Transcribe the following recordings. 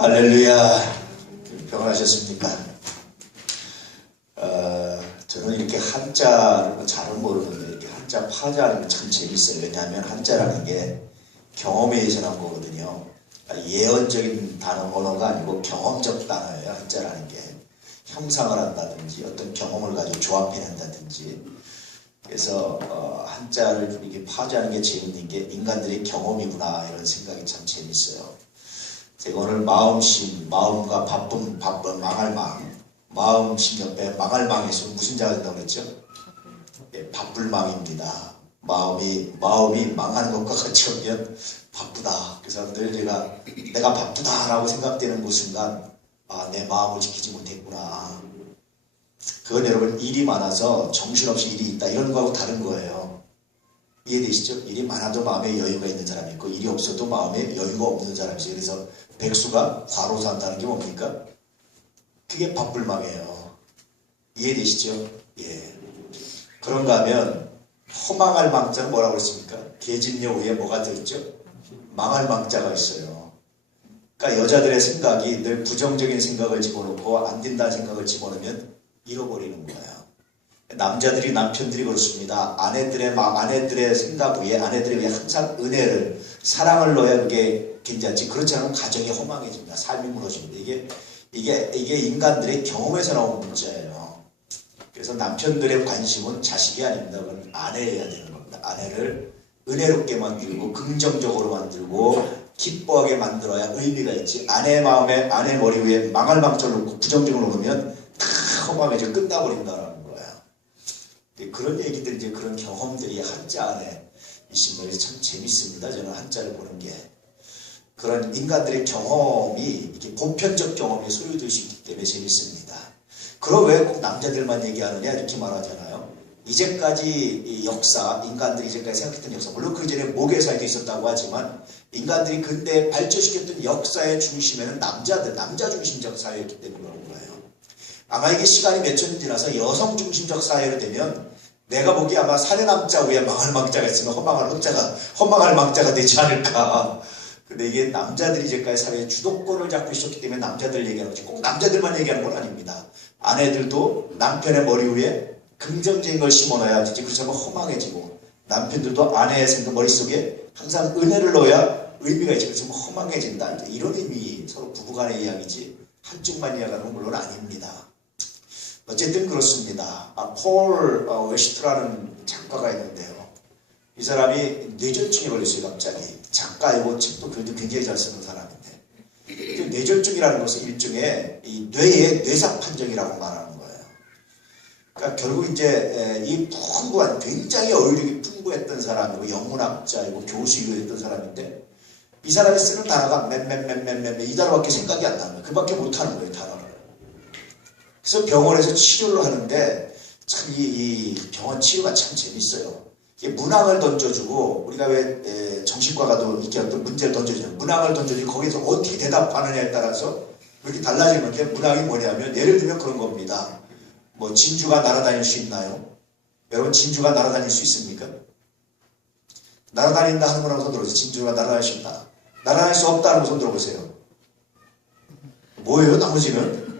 할렐루야. 평안하셨습니까? 저는 이렇게 한자를 잘은 모르는데 이렇게 한자 파자하는 게 참 재밌어요. 왜냐하면 한자라는 게 경험에 의해서 나온 거거든요. 예언적인 단어, 언어가 아니고 경험적 단어예요. 한자라는 게 형상을 한다든지 어떤 경험을 가지고 조합해낸다든지. 그래서 한자를 이렇게 파자하는 게 재밌는 게 인간들의 경험이구나 이런 생각이 참 재밌어요. 제가 오늘 마음심, 마음과 바쁨, 망할 망, 마음심 옆에 망할 망에서 무슨 자가 된다고 그랬죠? 예, 바쁠 망입니다. 마음이 망하는 것과 같이 오면 바쁘다. 그래서 늘 내가 바쁘다라고 생각되는 그 순간 내 마음을 지키지 못했구나. 그건 여러분 일이 많아서 정신없이 일이 있다 이런 거하고 다른 거예요. 이해되시죠? 일이 많아도 마음에 여유가 있는 사람이 있고 일이 없어도 마음에 여유가 없는 사람이 있어요. 그래서 백수가 과로 산다는 게 뭡니까? 그게 바쁠망이에요. 이해되시죠? 예. 그런가 하면 허망할 망자는 뭐라고 했습니까? 계집녀 위에 뭐가 들었죠? 망할 망자가 있어요. 그러니까 여자들의 생각이 늘 부정적인 생각을 집어넣고 안 된다는 생각을 집어넣으면 잃어버리는 거예요. 남자들이 남편들이 그렇습니다. 아내들의 생각 위에 아내들의 위에 항상 은혜를 사랑을 넣어야 그게 괜찮지. 그렇지 않으면 가정이 허망해집니다. 삶이 무너집니다. 이게 인간들의 경험에서 나온 문제예요. 그래서 남편들의 관심은 자식이 아닙니다. 그건 아내여야 되는 겁니다. 아내를 은혜롭게 만들고 긍정적으로 만들고 기뻐하게 만들어야 의미가 있지. 아내 마음에 아내 머리 위에 망할 망자를 놓고 부정적으로 놓으면 다 허망해져 끝나버린다는 거예요. 그런 얘기들 이제 그런 경험들이 한자 안에 있습니다. 참 재밌습니다. 저는 한자를 보는 게. 그런 인간들의 경험이 이렇게 보편적 경험이 소유될 수 있기 때문에 재밌습니다. 그럼 왜 꼭 남자들만 얘기하느냐 이렇게 말하잖아요. 이제까지 이 역사, 인간들이 이제까지 생각했던 역사, 물론 그 전에 모계사에도 있었다고 하지만 인간들이 근대 발전시켰던 역사의 중심에는 남자 중심적 사회였기 때문에 그런 거예요. 아마 이게 시간이 몇 천 년 지나서 여성 중심적 사회로 되면 내가 보기에 아마 살해남자 위에 망할 망자가 있으면 허망할 망자가 되지 않을까. 근데 이게 남자들이 이제까지 사회의 주도권을 잡고 있었기 때문에 남자들 얘기하는 거지 꼭 남자들만 얘기하는 건 아닙니다. 아내들도 남편의 머리 위에 긍정적인 걸 심어놔야지. 그렇지 않으면 허망해지고 남편들도 아내의 생각 머릿속에 항상 은혜를 넣어야 의미가 있지. 그렇지 않으면 허망해진다. 이런 의미 서로 부부간의 이야기지 한쪽만 이야기하는 건 물론 아닙니다. 어쨌든 그렇습니다. 폴 웨스트라는 작가가 있는데요. 이 사람이 뇌졸중에 걸렸어요. 갑자기. 작가이고 책도 굉장히 잘 쓰는 사람인데 뇌졸중이라는 것은 일종의 이 뇌의 뇌사 판정이라고 말하는 거예요. 그러니까 결국 이제 이 풍부한 굉장히 어휘력이 풍부했던 사람이고 영문학자이고 교수이고 했던 사람인데 이 사람이 쓰는 단어가 이 단어밖에 생각이 안 나는 거예요. 그밖에 못하는 거예요. 단어를. 그래서 병원에서 치료를 하는데 참 이 병원 치료가 참 재밌어요. 문항을 던져주고 우리가 왜 정신과 가도 이렇게 어떤 문제를 던져주잖아요. 문항을 던져주고 거기서 어떻게 대답하느냐에 따라서 그렇게 달라지는 건데 문항이 뭐냐면 예를 들면 그런 겁니다. 뭐 진주가 날아다닐 수 있나요? 여러분 진주가 날아다닐 수 있습니까? 날아다닌다 하는 거라고 손 들어보세요. 진주가 날아다닐 수 있다. 날아다닐 수 없다는 거 손 들어보세요. 뭐예요 나머지는?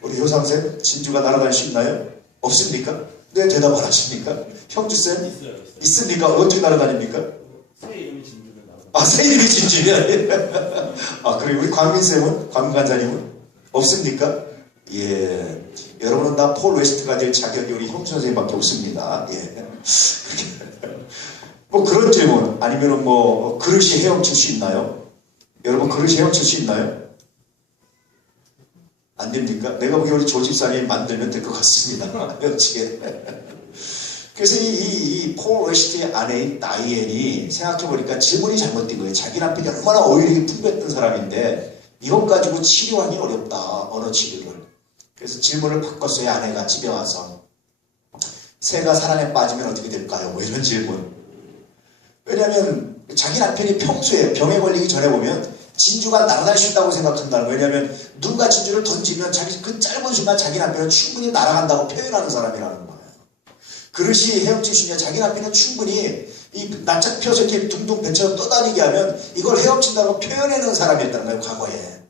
우리 효상쌤 진주가 날아다닐 수 있나요? 없습니까? 네, 대답 안 하십니까? 형주쌤? 있어요. 있습니까? 어떻게 날아다닙니까? 새 이름이 진주면 새 이름이 진주면? 그리고 우리 광민쌤은? 광민관장님은? 없습니까? 예. 여러분은 다 폴 웨스트가 될 자격이 우리 형주 선생님밖에 없습니다. 예. 뭐 그런 질문. 아니면은 뭐, 그릇이 헤엄칠 수 있나요? 여러분, 그릇이 헤엄칠 수 있나요? 안 됩니까? 내가 보기에 우리 조집사님이 만들면 될 것 같습니다. 헤엄치게. 그래서 이 폴 웨스트의 아내인 다이앤이 생각해보니까 질문이 잘못된 거예요. 자기 남편이 얼마나 어휘력이 풍부했던 사람인데 이것 가지고 치료하기 어렵다. 언어 치료를. 그래서 질문을 바꿨어요. 아내가 집에 와서. 새가 사랑에 빠지면 어떻게 될까요? 뭐 이런 질문. 왜냐하면 자기 남편이 평소에 병에 걸리기 전에 보면 진주가 날아다닐 수 있다고 생각한다는 거예요. 왜냐하면 누군가 진주를 던지면 그 짧은 순간 자기 남편은 충분히 날아간다고 표현하는 사람이라는 거예요. 그릇이 헤엄칠 수 있냐? 자기 남편은 충분히 이 낯짝 펴서 이렇게 둥둥 배처럼 떠다니게 하면 이걸 헤엄친다고 표현해내는 사람이었다는 거예요, 과거에.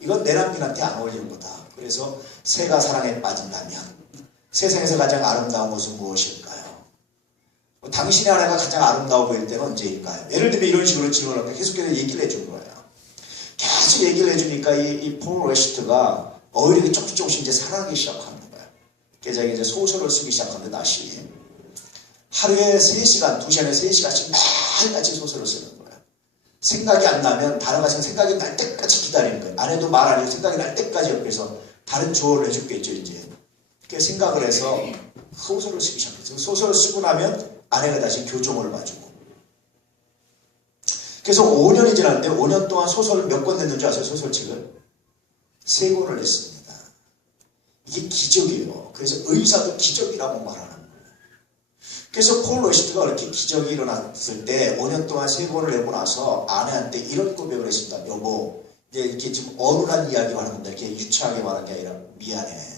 이건 내 남편한테 안 어울리는 거다. 그래서 새가 사랑에 빠진다면 세상에서 가장 아름다운 것은 무엇일까요? 당신의 아내가 가장 아름다워 보일 때는 언제일까요? 예를 들면 이런 식으로 질문을 하면 계속해서 얘기를 해주는 거예요. 계속 얘기를 해주니까 이 폴 레시트가 오히려 조금씩 이제 사랑하기 시작하는 거예요. 그래서 이제 소설을 쓰기 시작하는데 다시 하루에 3시간, 2시간에 3시간씩 매일같이 소설을 쓰는 거예요. 생각이 안 나면 단어가 생각이 날 때까지 기다리는 거예요. 아내도 말 안 해도 생각이 날 때까지 옆에서 다른 조언을 해줬겠죠, 이제. 그래서 생각을 해서 소설을 쓰기 시작했어요. 소설을 쓰고 나면 아내가 다시 교정을 봐주고. 그래서 5년이 지났는데 5년 동안 소설을 몇 권 냈는지 아세요? 소설책을? 3권을 냈습니다. 이게 기적이에요. 그래서 의사도 기적이라고 말하는 거예요. 그래서 폴 러시트가 그렇게 기적이 일어났을 때 5년 동안 3권을 내고 나서 아내한테 이런 고백을 했습니다. 여보, 이제 이렇게 좀 어눌한 이야기를 하는 겁니다. 이렇게 유치하게 말하는 게 아니라 미안해.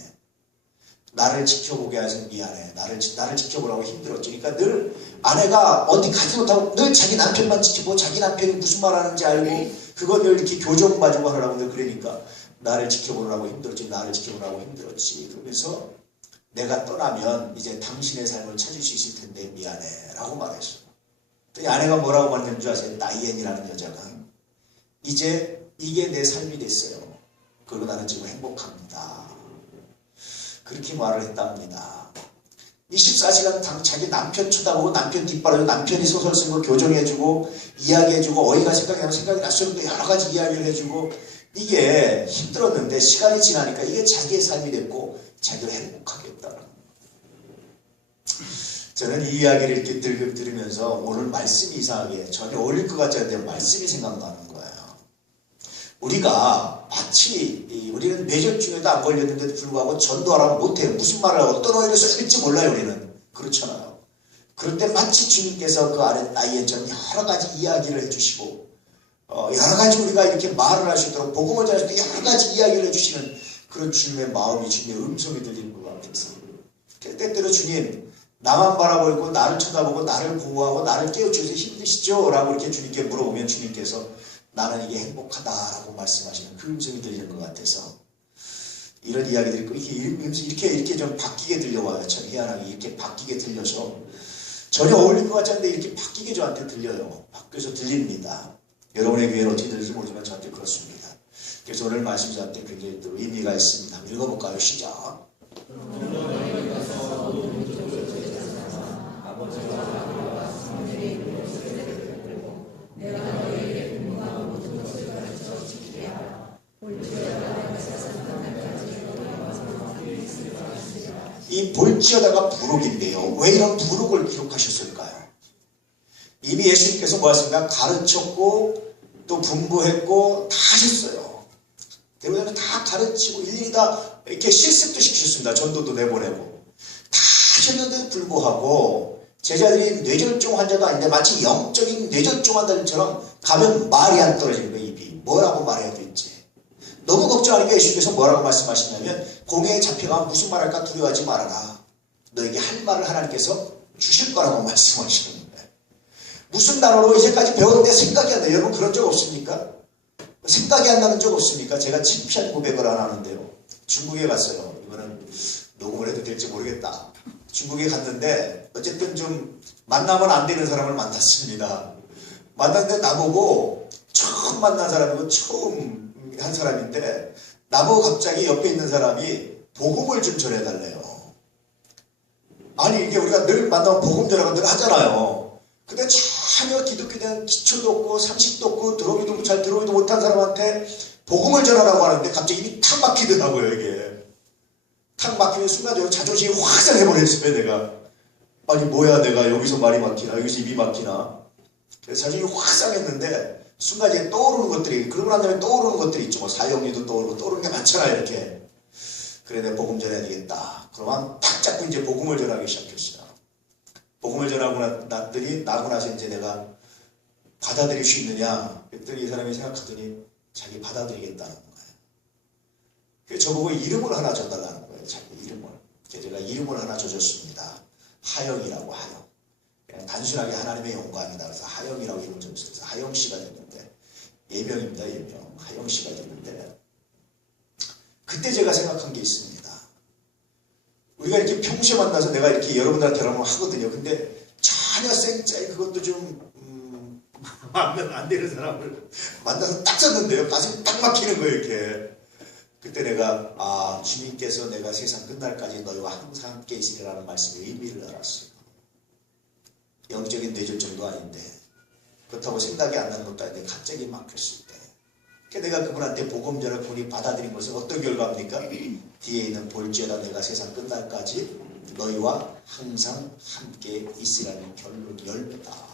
나를 지켜보게 해서 미안해. 나를 지켜보라고 힘들었지. 그러니까 늘 아내가 어디 가지 못하고 늘 자기 남편만 지켜보고 자기 남편이 무슨 말 하는지 알고 그거 늘 이렇게 교정봐주고 하려고 늘 그러니까 나를 지켜보느라고 힘들었지. 나를 지켜보느라고 힘들었지. 그러면서 내가 떠나면 이제 당신의 삶을 찾을 수 있을 텐데 미안해. 라고 말했어요. 또 아내가 뭐라고 말했는 줄 아세요? 다이앤이라는 여자가. 이제 이게 내 삶이 됐어요. 그리고 나는 지금 행복합니다. 그렇게 말을 했답니다. 24시간 자기 남편 쳐다보고 남편 뒷바라지고 남편이 소설 쓴 거 교정해주고 이야기해주고 어이가 생각이 나면 생각이 났었는데 여러 가지 이야기를 해주고 이게 힘들었는데 시간이 지나니까 이게 자기의 삶이 됐고 자기가 행복하겠다는 거예요. 저는 이 이야기를 이렇게 들으면서 오늘 말씀이 이상하게 전혀 어울릴 것 같지 않은데 말씀이 생각나는 거예요. 우리가 마치 우리는 뇌졸중에도 안 걸렸는데도 불구하고 전도하라고 못해요. 무슨 말을 하고 어떤 어휘를 써야 될지 몰라요. 우리는 그렇잖아요. 그럴 때 마치 주님께서 그 아래 나이에처럼 여러 가지 이야기를 해주시고 여러 가지 우리가 이렇게 말을 할 수 있도록 복음을 전할 때 여러 가지 이야기를 해주시는 그런 주님의 마음이 주님의 음성이 들리는 것 같아서 때때로 주님 나만 바라보고 있고 나를 쳐다보고 나를 보호하고 나를 깨우쳐서 힘드시죠? 라고 이렇게 주님께 물어보면 주님께서 나는 이게 행복하다라고 말씀하시는 그 음성이 들리는 것 같아서 이런 이야기들이 이렇게 좀 바뀌게 들려와요. 참 희한하게 이렇게 바뀌게 들려서 전혀 어울릴 것 같지 않은데 이렇게 바뀌게 저한테 들려요. 바뀌어서 들립니다. 여러분의 교회는 어떻게 들릴지 모르지만 저한테 그렇습니다. 그래서 오늘 말씀 저한테 굉장히 또 의미가 있습니다. 한번 읽어볼까요? 시작. 이 볼지어다가 부록인데요. 왜 이런 부록을 기록하셨을까요? 이미 예수님께서 뭐 하셨습니까? 가르쳤고 또 분부했고 다 하셨어요. 대부분 다 가르치고 일일이 다 이렇게 실습도 시키셨습니다. 전도도 내보내고 다 하셨는데도 불구하고 제자들이 뇌졸중 환자도 아닌데 마치 영적인 뇌졸중 환자들처럼 가면 말이 안 떨어지는 거예요. 입이 뭐라고 말해야 될지 너무 걱정하니까 예수님께서 뭐라고 말씀하시냐면 공회에 잡혀가면 무슨 말할까 두려워하지 말아라. 너에게 할 말을 하나님께서 주실 거라고 말씀하시는 거예요. 무슨 단어로 이제까지 배웠는데 생각이 안 나요. 여러분 그런 적 없습니까? 생각이 안 나는 적 없습니까? 제가 창피한 고백을 하나 하는데요. 중국에 갔어요. 이거는 녹음을 해도 될지 모르겠다. 중국에 갔는데 어쨌든 좀 만나면 안 되는 사람을 만났습니다. 만났는데 나보고 처음 만난 사람이고 처음 한 사람인데 나보고 갑자기 옆에 있는 사람이 복음을 좀 전해달래요. 아니 이게 우리가 늘 만나면 복음 전하고 늘 하잖아요. 근데 전혀 기독교에 대한 기초도 없고 상식도 없고 들어오기도 잘 들어오지도 못한 사람한테 복음을 전하라고 하는데 갑자기 입이 탁 막히더라고요. 이게 탁 막히는 순간적으로 자존심이 확 상해버렸어요. 내가 아니 뭐야 내가 여기서 말이 막히나 여기서 입이 막히나 그래서 자존심이 확 상했는데 순간에 떠오르는 것들이 그러고 난 다음에 떠오르는 것들이 있죠. 뭐 사형리도 떠오르는 게 많잖아요. 이렇게 그래 내가 복음 전해야 되겠다. 그러면 탁 잡고 이제 복음을 전하기 시작했어요. 복음을 전하고 나고 나서 이제 내가 받아들일 수 있느냐 그랬더니 이 사람이 생각하더니 자기 받아들이겠다는 거예요. 그래서 저보고 이름을 하나 줘달라는 거예요. 자기 이름을. 그래서 제가 이름을 하나 줘줬습니다. 하영이라고 하영. 그냥 단순하게 하나님의 영광이다. 그래서 하영이라고 이름을 좀 써서 하영씨가 됐는데, 예명입니다. 예명. 하영씨가 됐는데, 그때 제가 생각한 게 있습니다. 우리가 이렇게 평소에 만나서 내가 이렇게 여러분들한테 여러 번 하거든요. 근데 전혀 생짜이 그것도 좀 마음에 안 되는 사람을 만나서 딱 쳤는데요. 가슴이 딱 막히는 거예요. 이렇게. 그때 내가 주님께서 내가 세상 끝날까지 너희와 항상 함께 있으리라는 말씀의 의미를 알았어요. 영적인 뇌졸중도 아닌데 그렇다고 생각이 안 나는 것도 아닌데 갑자기 막혔을 때 내가 그분한테 복음 전을 그분이 받아들인 것은 어떤 결과입니까? 뒤에 있는 볼지어다 내가 세상 끝날까지 너희와 항상 함께 있으라는 결론 열매다.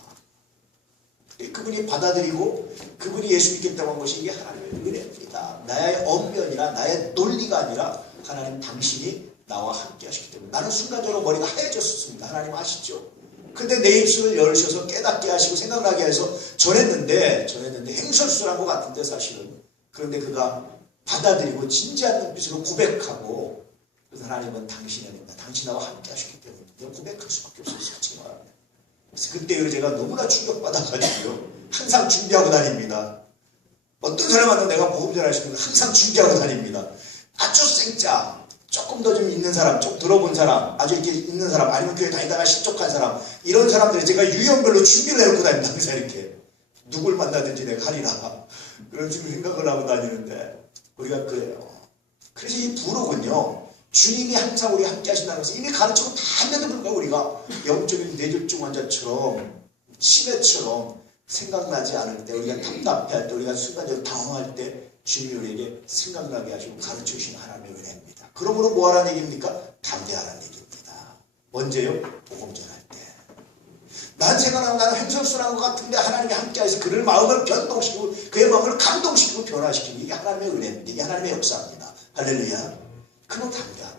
그분이 받아들이고 그분이 예수 믿겠다고 한 것이 이게 하나님의 은혜입니다. 나의 언변이나 나의 논리가 아니라 하나님 당신이 나와 함께 하시기 때문에 나는 순간적으로 머리가 하얘졌습니다. 하나님 아시죠? 근데 내 입술을 열으셔서 깨닫게 하시고 생각나게 해서 전했는데 행설수란 것 같은데 사실은. 그런데 그가 받아들이고 진지한 눈빛으로 고백하고 그래서 하나님은 당신이 아닙니다. 당신 나와 함께 하시기 때문에 고백할 수밖에 없어요. 솔직히 말하면. 그래서 그때 제가 너무나 충격받아가지고요. 항상 준비하고 다닙니다. 어떤 사람 만나면 내가 복음 전하시는 항상 준비하고 다닙니다. 아주 생짜 조금 더 좀 있는 사람, 좀 들어본 사람, 아주 이렇게 있는 사람, 아니면 교회 다니다가 실족한 사람, 이런 사람들이 제가 유형별로 준비를 해놓고 다닙니다. 항상 이렇게. 누굴 만나든지 내가 하리라. 그런 식으로 생각을 하고 다니는데, 우리가 그래요. 그래서 이 부록은요, 주님이 항상 우리 함께 하신다는 것을 이미 가르치고 다 했는데 불구하고 우리가 영적인 뇌졸중 환자처럼, 치매처럼 생각나지 않을 때, 우리가 답답해할 때, 우리가 순간적으로 당황할 때, 주님이 우리에게 생각나게 하시고 가르쳐 주시는 하나님의 은혜입니다. 그러므로 뭐 하라는 얘기입니까? 담대하라는 얘기입니다. 언제요? 복음 전할 때. 난 생각하고 나는 횡설수설한 것 같은데 하나님이 함께해서 그를 마음을 변동시키고 그의 마음을 감동시키고 변화시키는 이게 하나님의 은혜입니다. 이게 하나님의 역사입니다. 할렐루야. 그럼 담대하라.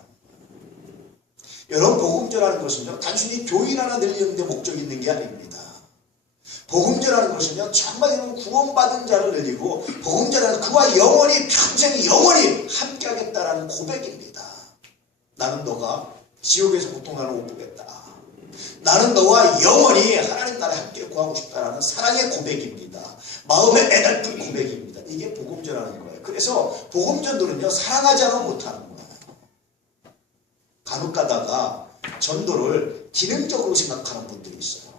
여러분 복음 전하는 것은요 단순히 교인 하나 늘리는 데 목적이 있는 게 아닙니다. 복음 전하는 것은요 정말 구원받은 자를 늘리고 복음 전하는 그와 영원히 평생 영원히 함께하겠다라는 고백입니다. 나는 너가 지옥에서 고통하는 못 보겠다. 나는 너와 영원히 하나님 나라에 함께 구하고 싶다라는 사랑의 고백입니다. 마음의 애달픈 고백입니다. 이게 복음 전하는 거예요. 그래서 복음 전도는요 사랑하지 않으면 못하는 거예요. 간혹 가다가 전도를 기능적으로 생각하는 분들이 있어요.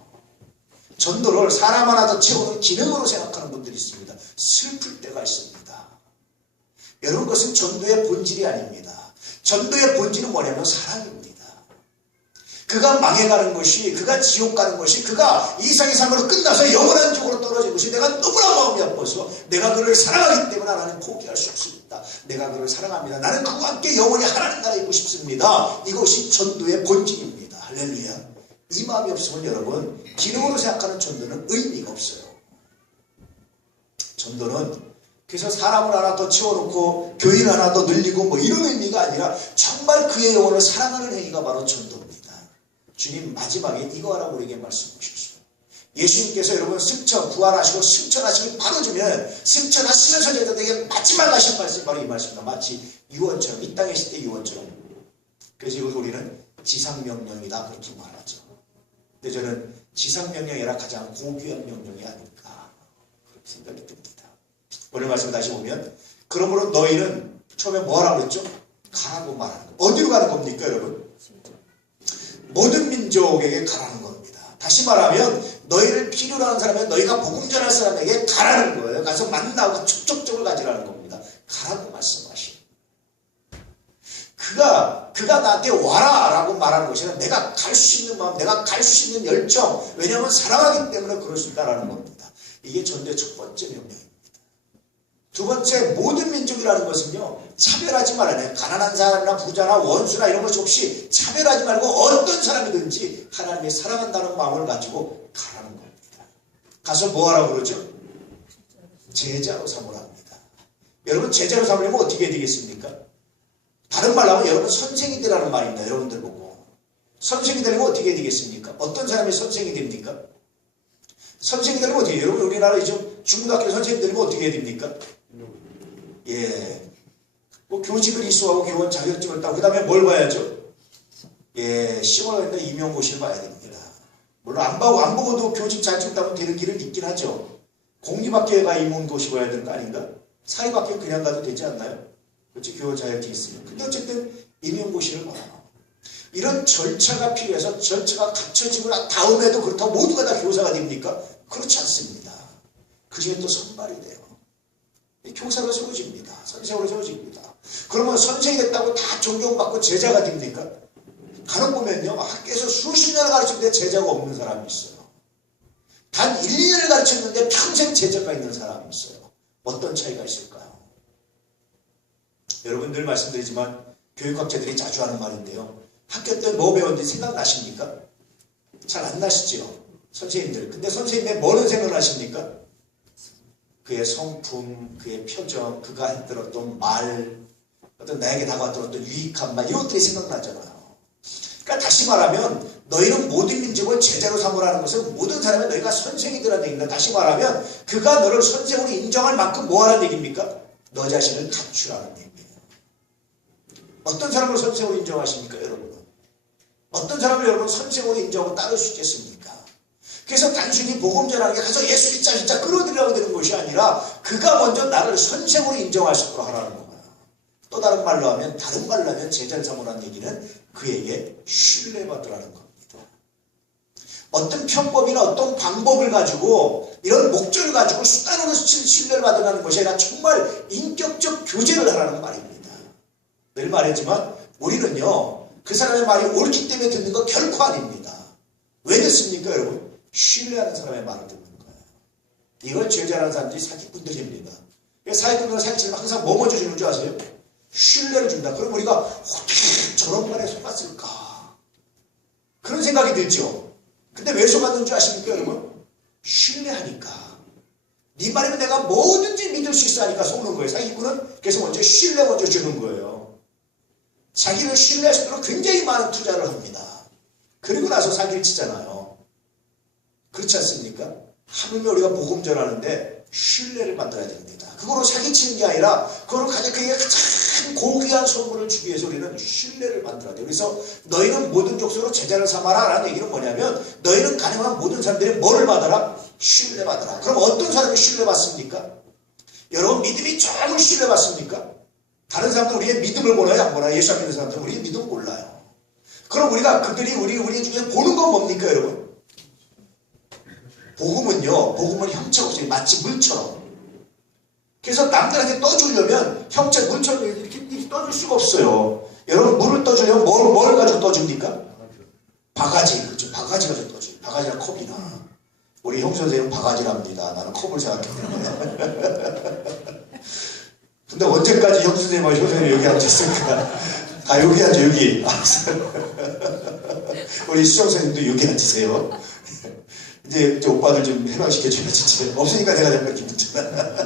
전도를 사람 하나 더 채우는 기능으로 생각하는 분들이 있습니다. 슬플 때가 있습니다. 여러분 그것은 전도의 본질이 아닙니다. 전도의 본질은 뭐냐면 사랑입니다. 그가 망해가는 것이, 그가 지옥 가는 것이, 그가 이상의 삶으로 끝나서 영원한 쪽으로 떨어진 것이 내가 너무나 마음이 아파서 내가 그를 사랑하기 때문에 하나님 포기할 수 없습니다. 내가 그를 사랑합니다. 나는 그와 함께 영원히 하나님 나라에 있고 싶습니다. 이것이 전도의 본질입니다. 할렐루야. 이 마음이 없으면 여러분 기능으로 생각하는 전도는 의미가 없어요. 전도는 그래서 사람을 하나 더 채워놓고 교인을 하나 더 늘리고 뭐 이런 의미가 아니라 정말 그의 영혼을 사랑하는 행위가 바로 전도입니다. 주님 마지막에 이거 하라고 우리에게 말씀하셨어요. 예수님께서 여러분 승천 부활하시고 승천하시기 바로 주면 승천하시면서 저희들에게 마지막 하신 말씀이 바로 이 말씀입니다. 마치 유언처럼 이 땅에 있을 때 유언처럼. 그래서 이것을 우리는 지상명령이다 그렇게 말하죠. 근데 저는 지상명령이라 가장 고귀한 명령이 아닐까 그렇게 생각이 듭니다. 오늘 말씀 다시 보면 그러므로 너희는 처음에 뭐 하라고 했죠? 가라고 말하는 거. 어디로 가는 겁니까 여러분? 모든 민족에게 가라는 겁니다. 다시 말하면 너희를 필요로 하는 사람은 너희가 복음 전할 사람에게 가라는 거예요. 가서 만나고 축적적으로 가지라는 겁니다. 가라고 말씀하시. 그가 나한테 와라 라고 말하는 것이 아니라 내가 갈 수 있는 마음, 내가 갈 수 있는 열정, 왜냐하면 사랑하기 때문에 그럴 수 있다라는 겁니다. 이게 전도의 첫 번째 명령입니다. 두 번째, 모든 민족이라는 것은요 차별하지 말아요. 가난한 사람이나 부자나 원수나 이런 것이 없이 차별하지 말고 어떤 사람이든지 하나님의 사랑한다는 마음을 가지고 가라는 겁니다. 가서 뭐 하라고 그러죠? 제자로 삼으라 합니다. 여러분 제자로 삼으려면 어떻게 되겠습니까? 다른 말로 하면 여러분 선생이 되라는 말입니다. 여러분들 보고 선생이 되려면 어떻게 되겠습니까? 어떤 사람이 선생이 됩니까? 선생이 되려면 어떻게 해요? 여러분 우리나라 이제 중고등학교 선생님 되려면 어떻게 해야 됩니까? 예, 뭐 교직을 이수하고 교원 자격증을 따고 그 다음에 뭘 봐야죠? 예, 시험을 했는데 임용고시를 봐야 됩니다. 물론 안 보고도 교직 잘 찍다면 되는 길은 있긴 하죠. 공립학교가 임용고시 봐야 되는 거 아닌가? 사립학교 그냥 가도 되지 않나요? 그렇지, 교원 자격증 있으면. 근데 어쨌든 임용고시를 봐요. 이런 절차가 필요해서 절차가 갖춰지고 난 다음에도 그렇다고 모두가 다 교사가 됩니까? 그렇지 않습니다. 그 중에 또 선발이 돼요. 교사로 세워집니다. 선생으로 세워집니다. 그러면 선생이 됐다고 다 존경받고 제자가 됩니까? 간혹 보면요, 학교에서 수십 년을 가르쳤는데 제자가 없는 사람이 있어요. 단 1, 2년을 가르쳤는데 평생 제자가 있는 사람이 있어요. 어떤 차이가 있을까요? 여러분 늘 말씀드리지만 교육학자들이 자주 하는 말인데요. 학교 때 뭐 배웠는지 생각나십니까? 잘 안 나시죠? 선생님들. 근데 선생님의 뭐는 생각나십니까? 그의 성품, 그의 표정, 그가 했던 말, 어떤 나에게 다가왔던 어떤 유익한 말, 이것들이 생각나잖아요. 그러니까 다시 말하면 너희는 모든 민족을 제자로 삼으라는 것은 모든 사람이 너희가 선생이 되라는 얘기입니다. 다시 말하면 그가 너를 선생으로 인정할 만큼 뭐 하라는 얘기입니까? 너 자신을 갖추라는 얘기예요. 어떤 사람을 선생으로 인정하십니까, 여러분은? 어떤 사람을 여러분 선생으로 인정하고 따를 수 있겠습니까? 그래서 단순히 복음 전하는 게 가서 예수 진짜 끌어들이라고 되는 것이 아니라 그가 먼저 나를 선생으로 인정할 수 있도록 하라는 거예요. 또 다른 말로 하면 제자를 삼으라는 얘기는 그에게 신뢰받으라는 겁니다. 어떤 편법이나 어떤 방법을 가지고 이런 목적을 가지고 수단으로 신뢰를 받으라는 것이 아니라 정말 인격적 교제를 하라는 말입니다. 늘 말했지만 우리는요, 그 사람의 말이 옳기 때문에 듣는 거 결코 아닙니다. 왜 듣습니까, 여러분? 신뢰하는 사람의 말을 듣는 거예요. 이걸 제일 잘하는 사람들이 사기꾼들입니다. 사기꾼들은 사기치면 항상 뭐 먼저 주는 줄 아세요? 신뢰를 준다. 그럼 우리가 어떻게 저런 말에 속았을까? 그런 생각이 들죠. 근데 왜 속았는 줄 아십니까, 여러분? 신뢰하니까. 네 말이면 내가 뭐든지 믿을 수 있어 하니까 속는 거예요. 사기꾼은 그래서 신뢰 먼저 주는 거예요. 자기를 신뢰할 수 있도록 굉장히 많은 투자를 합니다. 그리고 나서 사기를 치잖아요. 그렇지 않습니까? 하물며 우리가 복음 전하는데 신뢰를 만들어야 됩니다. 그거로 사기치는 게 아니라 그거로 가장 고귀한 선물을 주기 위해서 우리는 신뢰를 만들어야 돼요. 그래서 너희는 모든 족속으로 제자를 삼아라 라는 얘기는 뭐냐면 너희는 가능한 모든 사람들이 뭐를 받아라? 신뢰받아라. 그럼 어떤 사람이 신뢰받습니까? 여러분 믿음이 정말 신뢰받습니까? 다른 사람들 우리의 믿음을 몰라요? 안 몰라요? 예수 안 믿는 사람들 우리의 믿음을 몰라요. 그럼 그들이 우리 중에 보는 건 뭡니까, 여러분? 복음은 형체가 없어요. 마치 물처럼. 그래서 남들한테 떠주려면 형체 물처럼 이렇게 떠줄 수가 없어요. 여러분 물을 떠주려면 뭘 가지고 떠줍니까? 바가지. 그렇죠. 바가지 가지고 떠줘요. 바가지나 컵이나. 우리 형 선생님은 바가지랍니다. 나는 컵을 생각했는데. 근데 언제까지 형 선생님하고 형 선생님 여기 앉았을까? 아, 여기 앉아, 여기. 우리 수정 선생님도 여기 앉으세요. 이제 오빠들 좀 해방시켜줘야지. 없으니까 내가 내가 이렇게 묻잖아.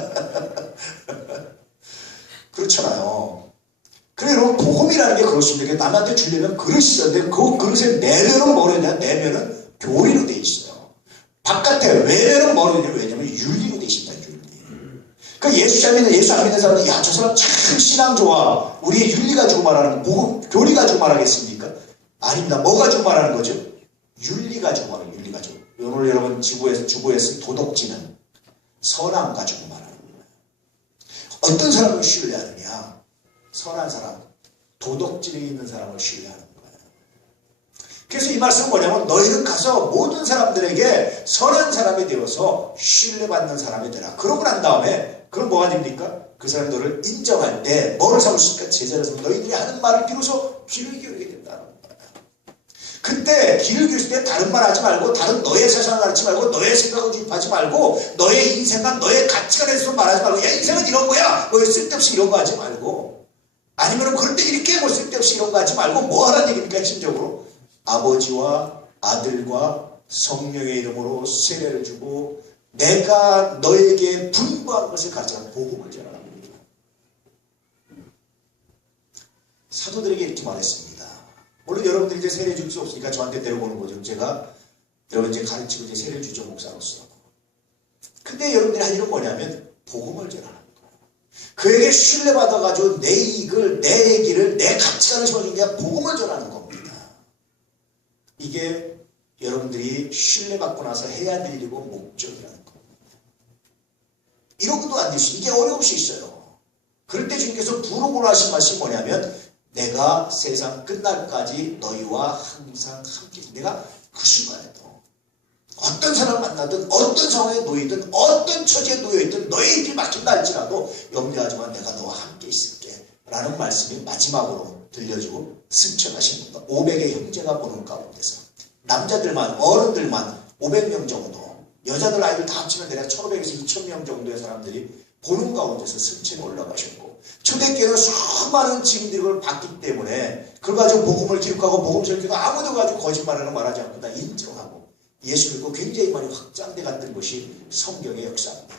그렇잖아요. 그래, 여러분, 복음이라는 게 그렇습니다. 남한테 주려면 그릇이 있었는데 그 그릇의 내면은 뭐로 되냐? 내면은 교리로 돼 있어요. 바깥에 외면은 뭐로 되냐? 왜냐면 윤리로 돼 있습니다. 윤리. 그러니까 예수 안 믿는 사람은 야, 저 사람 참 신앙 좋아. 우리의 윤리 가지고 말하는 복음, 교리 가지고 말하겠습니까? 아닙니다. 뭐 가지고 말하는 거죠? 윤리 가지고 말하는 윤리 가지고. 오늘 여러분 주보에서 도덕지능, 선함 가지고 말하는 거예요. 어떤 사람을 신뢰하느냐? 선한 사람, 도덕지능이 있는 사람을 신뢰하는 거예요. 그래서 이 말씀은 뭐냐면 너희는 가서 모든 사람들에게 선한 사람이 되어서 신뢰받는 사람이 되라. 그러고 난 다음에 그럼 뭐가 됩니까? 그 사람이 너를 인정할 때 뭐를 삼으실까? 제자를 삼으면 너희들이 하는 말을 비로소 귀를 기울이게 된다는 거예요. 그때 귀를 기울일 때 다른 말 하지 말고 다른 너의 세상을 가르치지 말고 너의 생각을 주입하지 말고 너의 인생관 너의 가치관에 대해서 말하지 말고 야 인생은 이런 거야 뭐 쓸데없이 이런 거 하지 말고 아니면 그럴 때 이렇게 뭐 쓸데없이 이런 거 하지 말고 뭐 하라는 얘기입니까? 핵심적으로 아버지와 아들과 성령의 이름으로 세례를 주고 내가 너에게 분부한 것을 가르치는 복음을 전하는 겁니다. 사도들에게 이렇게 말했습니다. 물론 여러분들이 이제 세례 줄 수 없으니까 저한테 데려오는 거죠. 제가 여러분 이제 가르치고 이제 세례 주죠, 목사로서. 근데 여러분들이 할 일은 뭐냐면 복음을 전하는 거예요. 그에게 신뢰받아가지고 내 이익을, 내 얘기를, 내 가치관을 심어준 게 복음을 전하는 겁니다. 이게 여러분들이 신뢰받고 나서 해야 될 일이고 목적이라는 겁니다. 이러고도 안 될 수, 이게 어려울 수 있어요. 그럴 때 주님께서 부르고 하신 말씀이 뭐냐면 내가 세상 끝날까지 너희와 항상 함께, 내가 그 순간에도 어떤 사람을 만나든 어떤 상황에 놓이든 어떤 처지에 놓여있든 너의 입이 막힌다 할지라도 염려하지만 내가 너와 함께 있을게 라는 말씀이 마지막으로 들려주고 승천하신 겁니다. 500의 형제가 보는 가운데서 남자들만, 어른들만 500명 정도, 여자들 아이들 다 합치면 대략 1500에서 2000명 정도의 사람들이 보는 가운데서 승천에 올라가셨고, 초대교회는 수많은 증인들을 봤기 때문에 그걸 가지고 복음을 기록하고 복음 전기도 아무도 가지고 거짓말하는 말하지 않고 다 인정하고 예수 믿고 굉장히 많이 확장돼 갔던 것이 성경의 역사입니다.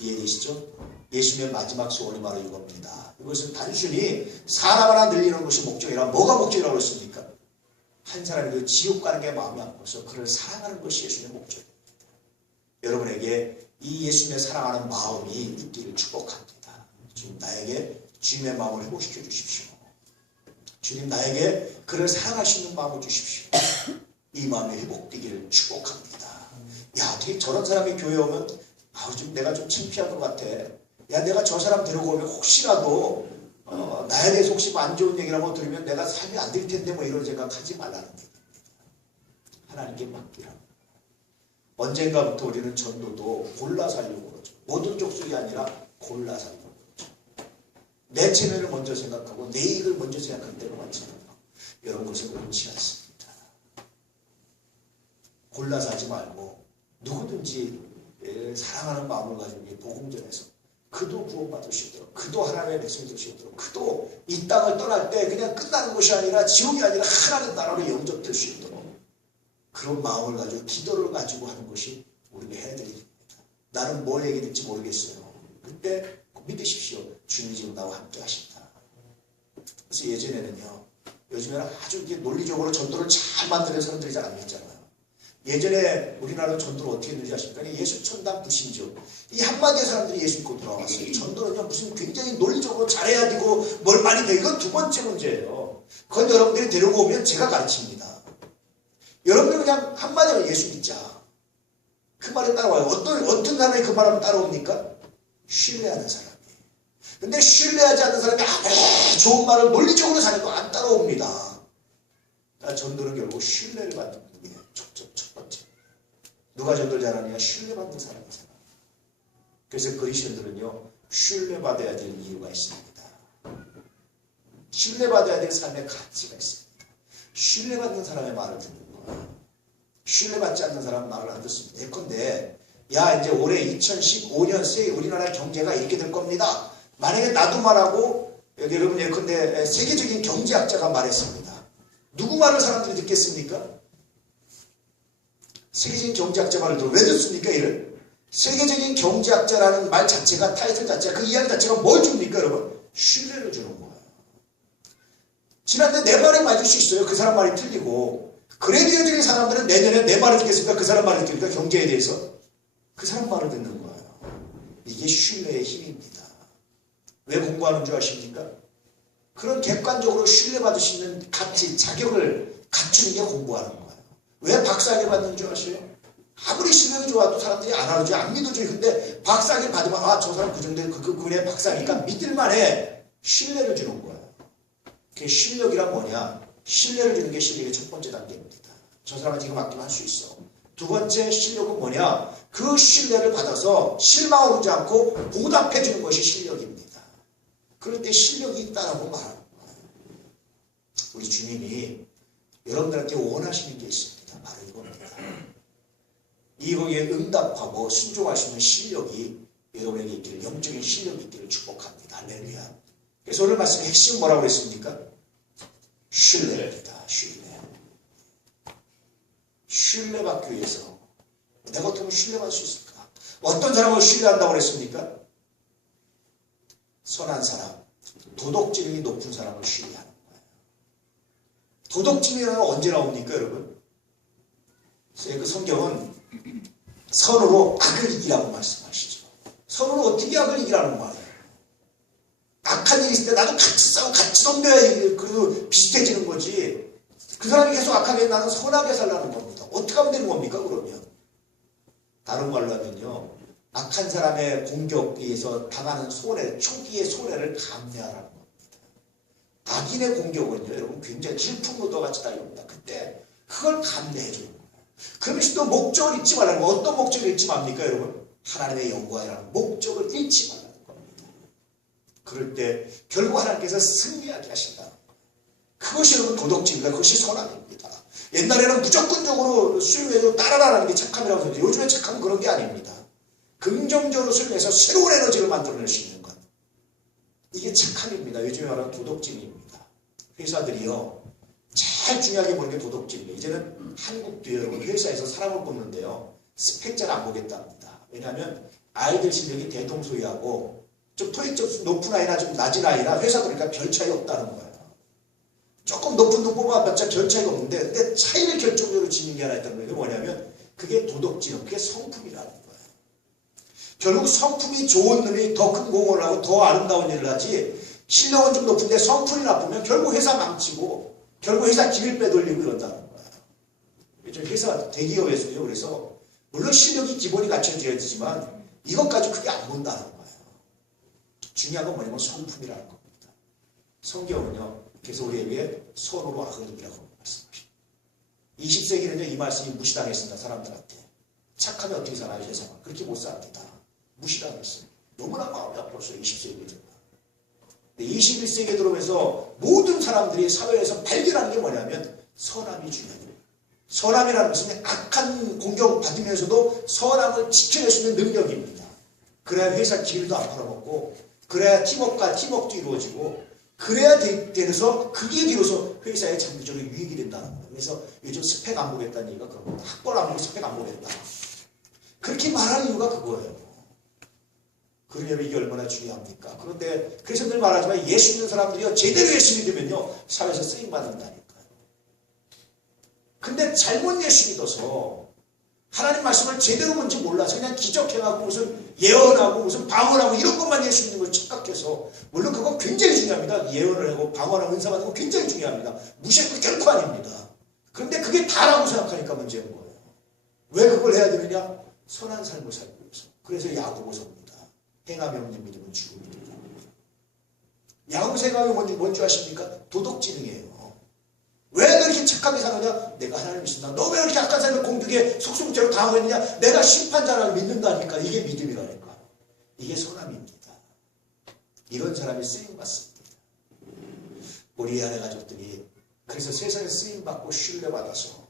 이해되시죠? 예수님의 마지막 소원이 바로 이겁니다. 이것은 단순히 사람 하나 늘리는 것이 목적이라, 뭐가 목적이라고 했습니까? 한 사람이 그 지옥 가는 게 마음이 아파서 그를 사랑하는 것이 예수님의 목적입니다. 여러분에게 이 예수님의 사랑하는 마음이 있기를 축복합니다. 주님 나에게 주님의 마음을 회복시켜 주십시오. 주님 나에게 그를 사랑하시는 마음을 주십시오. 이 마음이 회복되기를 축복합니다. 야, 어떻게 저런 사람이 교회 오면 좀 내가 좀 창피할 것 같아. 야, 내가 저 사람 데리고 오면 혹시라도 나에 대해서 혹시 안 좋은 얘기라고 들으면 내가 삶이 안 될 텐데 뭐 이런 생각하지 말라는 얘기입니다. 하나님께 맡기라. 언젠가부터 우리는 전도도 골라 살려고 그러죠. 모든 족속이 아니라 골라 살려고 그러죠. 내 체면을 먼저 생각하고 내 이익을 먼저 생각할 때가 많잖아요. 이런 것은 옳지 않습니다. 골라 사지 말고 누구든지 사랑하는 마음을 가지고 복음 전해서 그도 구원받을 수 있도록, 그도 하나님의 백성이 될 수 있도록, 그도 이 땅을 떠날 때 그냥 끝나는 것이 아니라 지옥이 아니라 하나님 나라로 영접될 수 있도록 그런 마음을 가지고 기도를 가지고 하는 것이 우리가 해야 될 일입니다. 나는 뭘 얘기 될지 모르겠어요. 그때 믿으십시오. 주님이 지금 나와 함께 하신다. 그래서 예전에는요, 요즘에는 아주 이렇게 논리적으로 전도를 잘 만드는 사람들이 잘 안 믿잖아요. 예전에 우리나라 전도를 어떻게 했는지 아십니까? 예수 천당 부신죠. 이 한마디의 사람들이 예수 믿고 돌아왔어요. 전도는요, 무슨 굉장히 논리적으로 잘해야 되고 뭘 많이 돼. 이건 두 번째 문제예요. 그건 여러분들이 데리고 오면 제가 가르칩니다. 여러분들 그냥 한마디로 예수 믿자. 그 말에 따라와요. 어떤 사람이 그 말하면 따라옵니까? 신뢰하는 사람이. 근데 신뢰하지 않는 사람이 아무리 좋은 말을 논리적으로 잘해도 안 따라옵니다. 전도는 결국 신뢰를 받는 게 첫 번째. 누가 전도를 잘하느냐? 신뢰받는 사람이잖아. 그래서 그리스도인들은요, 신뢰받아야 될 이유가 있습니다. 신뢰받아야 될 삶의 가치가 있습니다. 신뢰받는 사람의 말을 듣는 거야. 신뢰받지 않는 사람은 말을 안 듣습니다. 예컨대 야, 이제 올해 2015년 새 우리나라 경제가 이렇게 될 겁니다. 만약에 나도 말하고 여러분 예컨대 세계적인 경제학자가 말했습니다. 누구 말을 사람들이 듣겠습니까? 세계적인 경제학자 말을 들어. 왜 듣습니까? 이를 세계적인 경제학자라는 말 자체가, 타이틀 자체가, 그 이야기 자체가 뭘 줍니까 여러분? 신뢰를 주는 거예요. 지난해 내 말이 맞을 수 있어요. 그 사람 말이 틀리고. 그레디어적인 사람들은 내년에 내 말을 듣겠습니까? 그 사람 말을 듣겠습니까? 경제에 대해서. 그 사람 말을 듣는 거예요. 이게 신뢰의 힘입니다. 왜 공부하는 줄 아십니까? 그런 객관적으로 신뢰받을 수 있는 가치, 자격을 갖추는 게 공부하는 거예요. 왜 박사학위 받는 줄 아세요? 아무리 실력이 좋아도 사람들이 안 알아주지, 안 믿어줘요. 근데 박사학위 받으면 저 사람 그 정도의 그분의 박사니까 믿을만해. 신뢰를 주는 거예요. 그게 실력이란 뭐냐? 신뢰를 주는 게 실력의 첫 번째 단계입니다. 저 사람한테 이거 맡기면 할 수 있어. 두 번째 실력은 뭐냐? 그 신뢰를 받아서 실망을 오지 않고 보답해 주는 것이 실력입니다. 그럴 때 실력이 있다라고 말하는 거예요. 우리 주님이 여러분들한테 원하시는 게 있습니다. 바로 이겁니다. 이거에 응답하고 순종할 수 있는 실력이 여러분에게 있기를, 영적인 실력이 있기를 축복합니다. 할렐루야. 그래서 오늘 말씀의 핵심은 뭐라고 했습니까? 신뢰입니다. 신뢰. 신뢰받기 위해서 내가 어떻게 하면 신뢰받을 수 있을까? 어떤 사람을 신뢰한다고 그랬습니까? 선한 사람, 도덕질이 높은 사람을 신뢰하는 거예요. 도덕질이란 언제 나옵니까 여러분? 그 성경은 선으로 악을 이기라고 말씀하시죠. 선으로 어떻게 악을 이기라는 거예요? 악한 일이 있을 때 나도 같이 싸우고 같이 덤벼야 그래도 비슷해지는 거지. 그 사람이 계속 악하게 나는 선하게 살라는 겁니다. 어떻게 하면 되는 겁니까 그러면? 다른 말로 하면요, 악한 사람의 공격에 의해서 당하는 손해, 초기의 손해를 감내하라는 겁니다. 악인의 공격은요 여러분 굉장히 질풍노도 같이 달려옵니다. 그때 그걸 감내해 주는 거예요. 그러면서 또 목적을 잊지 말라는 거예요. 어떤 목적을 잊지 맙니까 여러분? 하나님의 영광이라는 목적을 잃지 말라는 겁니다. 그럴 때 결국 하나님께서 승리하게 하신다. 그것이 여러분 도덕질입니다. 그것이 선함입니다. 옛날에는 무조건적으로 수용해도 따라라는 게 착함이라고 생각해요. 요즘에 착함은 그런 게 아닙니다. 긍정적으로 수용해서 새로운 에너지를 만들어낼 수 있는 것. 이게 착함입니다. 요즘에 말하는 도덕질입니다. 회사들이요 제일 중요하게 보는 게 도덕질이에요. 이제는 한국도 여러분 회사에서 사람을 뽑는데요 스펙 잘 안 보겠답니다. 왜냐하면 아이들 실력이 대동소이하고 좀 토익적 높은 아이나 좀 낮은 아이나 회사 들어니까 별 차이 없다는 거예요. 조금 높은 돈 뽑아봤자 별 차이가 없는데 근데 차이를 결정적으로 지는 게 하나 있다는 거예요. 뭐냐면 그게 도덕질, 그게 성품이라는 거예요. 결국 성품이 좋은 놈이 더 큰 공헌을 하고 더 아름다운 일을 하지 실력은 좀 높은데 성품이 나쁘면 결국 회사 망치고 결국 회사 길을 빼돌리고 이런다는 거예요. 요즘 회사 대기업에서요. 그래서 물론 실력이 기본이 갖춰져야 되지만 이것까지 크게 안 본다는 거예요. 중요한 건 뭐냐면 성품이라는 겁니다. 성경은요. 그래서 우리에게 선으로 악을 이기라고 말씀하십니다. 20세기는요. 이 말씀이 무시당했습니다. 사람들한테. 착하면 어떻게 살아요? 세상은. 그렇게 못 삽니다. 무시당했어요. 너무나 마음이 아팠어요. 20세기에. 21세기에 들어오면서 모든 사람들이 사회에서 발견하는 게 뭐냐면 선함이 중요해요. 선함이라는 것은 악한 공격을 받으면서도 선함을 지켜낼 수 있는 능력입니다. 그래야 회사 길도 안 팔아먹고 그래야 팀워크도 이루어지고 그래야 되면서 그게 비로소 회사에 장기적으로 유익이 된다는 거예요. 그래서 요즘 스펙 안 보겠다는 얘기가 그런 겁니다. 학벌 안 보고 스펙 안 보겠다. 그렇게 말하는 이유가 그거예요. 그러려면 이게 얼마나 중요합니까? 그런데 그래서 늘 말하지만 예수 믿는 사람들이요 제대로 예수 믿으면요 사회에서 쓰임받는다니까요. 근데 잘못 예수 믿어서 하나님 말씀을 제대로 뭔지 몰라서 그냥 기적행하고 무슨 예언하고 무슨 방언하고 이런 것만 예수 믿는 걸 착각해서 물론 그거 굉장히 중요합니다. 예언을 하고 방언하고 은사 받는 거 굉장히 중요합니다. 무시할 거 결코 아닙니다. 그런데 그게 다라고 생각하니까 문제인 거예요. 왜 그걸 해야 되느냐? 선한 삶을 살기 위해서. 그래서 야고보서입니다. 행하며 없는 믿음은 죽음이다. 야고보서 행하며 뭔지 아십니까? 도덕지능이에요. 왜 그렇게 착하게 사느냐? 내가 하나님을 믿는다. 너 왜 그렇게 악한 삶을 공격에 속수무책으로 당하겠느냐? 내가 심판자를 믿는다니까. 이게 믿음이라니까. 이게 선함입니다. 이런 사람이 쓰임받습니다. 우리 안에 가족들이 그래서 세상에 쓰임받고 신뢰받아서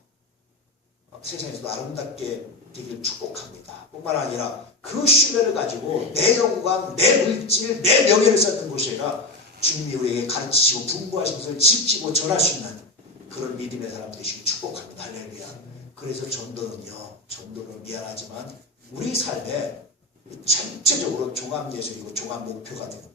세상에서도 아름답게 되기를 축복합니다. 뿐만 아니라 그 신뢰를 가지고 내 영광, 내 물질, 내 명예를 쌓는 것이 아니라 주님이 우리에게 가르치시고 분부하신 것을 지키고 전할 수 있는 그런 믿음의 사람 되시길 축복합니다. 할렐루야. 그래서 전도는 미안하지만 우리 삶에 전체적으로 종합예술이고 종합목표가 되는 거예요.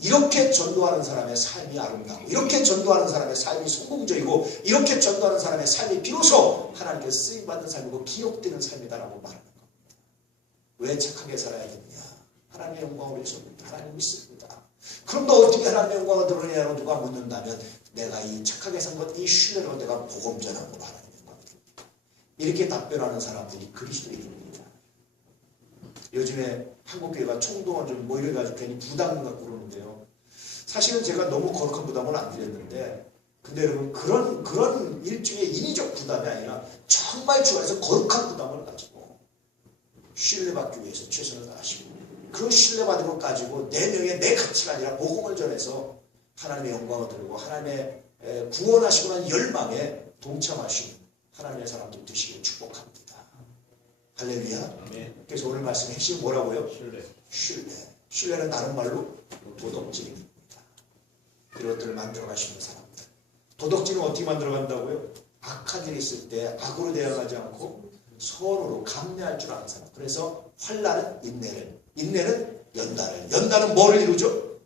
이렇게 전도하는 사람의 삶이 아름다워, 이렇게 전도하는 사람의 삶이 성공적이고, 이렇게 전도하는 사람의 삶이 비로소 하나님께 쓰임받는 삶이고 기억되는 삶이다라고 말하는 겁니다. 왜 착하게 살아야겠냐? 하나님의 영광을 위해서입니다. 하나님 믿습니다. 그럼 너 어떻게 하나님의 영광을 드러내냐고 누가 묻는다면 내가 이 착하게 산 것, 이 신뢰로 내가 복음 전하고 하나님의 영광을 드립니다. 이렇게 답변하는 사람들이 그리스도인입니다. 요즘에 한국교회가 총동원 좀 뭐 이래가지고 괜히 부담 갖고 그러는데요. 사실은 제가 너무 거룩한 부담은 안 드렸는데, 근데 여러분 그런 일종의 인위적 부담이 아니라 정말 주안에서 거룩한 부담을 가지고 신뢰받기 위해서 최선을 다하시고, 그 신뢰받은 것 가지고 내 명예, 내 가치가 아니라 복음을 전해서 하나님의 영광을 드리고 하나님의 구원하시고 난 열망에 동참하시는 하나님의 사람들 되시길 축복합니다. 할렐루야. 아멘. 그래서 오늘 말씀 핵심이 뭐라고요? 신뢰는 다른 말로 도덕질입니다. 그것들을 만들어 가시는 사람들. 도덕질은 어떻게 만들어 간다고요? 악한 일이 있을 때 악으로 대응하지 않고 선으로 감내할 줄 아는 사람. 그래서 환난은 인내는 연단은 뭐를 이루죠?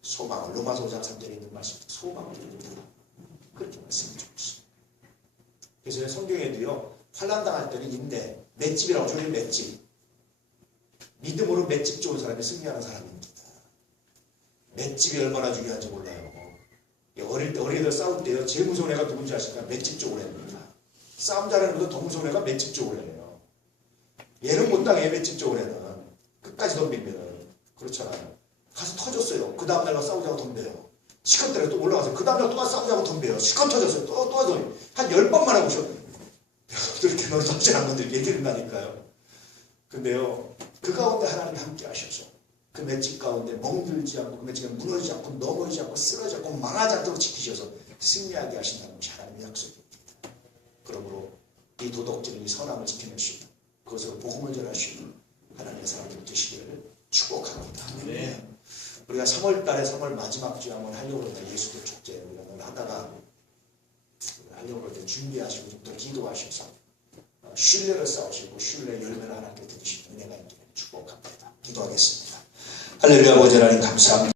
소망을. 로마서 5장 3절에 있는 말씀입니다. 소망을 이룬다. 그렇게 말씀해 주고 있습니다. 그래서 성경에도요, 환난 당할 때는 인내, 맷집이라고 하죠. 맷집. 믿음으로 맷집 좋은 사람이 승리하는 사람입니다. 맷집이 얼마나 중요한지 몰라요. 어릴 때 어린애들 싸울 때요. 제일 무서운 애가 누군지 아실까요? 맷집 쪽을 해입니다. 싸움 잘하는 것보다 더 무서운 애가 맷집 쪽을 해요. 얘는 못 당해. 맷집 쪽을 해는 끝까지 덤비면 그렇잖아요. 가서 터졌어요. 그 다음날 가서 싸우자고 덤벼요. 시컷 때려 또 올라가서 그 다음날 또 가서 싸우자고 덤벼요. 시컷 터졌어요. 또 덤벼요. 한 10번만 하고 오셔. 이렇게 너는 터질 않은 건들 얘기를 한다니까요. 근데요, 그 가운데 하나님이 함께 하셔서 그 맷집 가운데 멍들지 않고 그 맷집에 무너지지 않고 넘어지지 않고 쓰러지지 않고 망하지 않도록 지키셔서 승리하게 하신다는 것이 하나님의 약속입니다. 그러므로 이 도덕질을 이 선함을 지켜낼 수 있는 그것으로 복음을 전할 수 있는 하나님의 사람들 되시기를 축복합니다. 네. 우리가 3월 달에 3월 마지막 주에 한번 하려고 그러는데 예수도 축제 우리가 오늘 하다가 하려고 그러는데 준비하시고 좀 더 기도하셔서 신뢰를 쌓으시고 신뢰의 열매를 하나님께 드리시는 은혜가 있기를 축복합니다. 기도하겠습니다. 할렐루야. 아버지 하나님 감사합니다.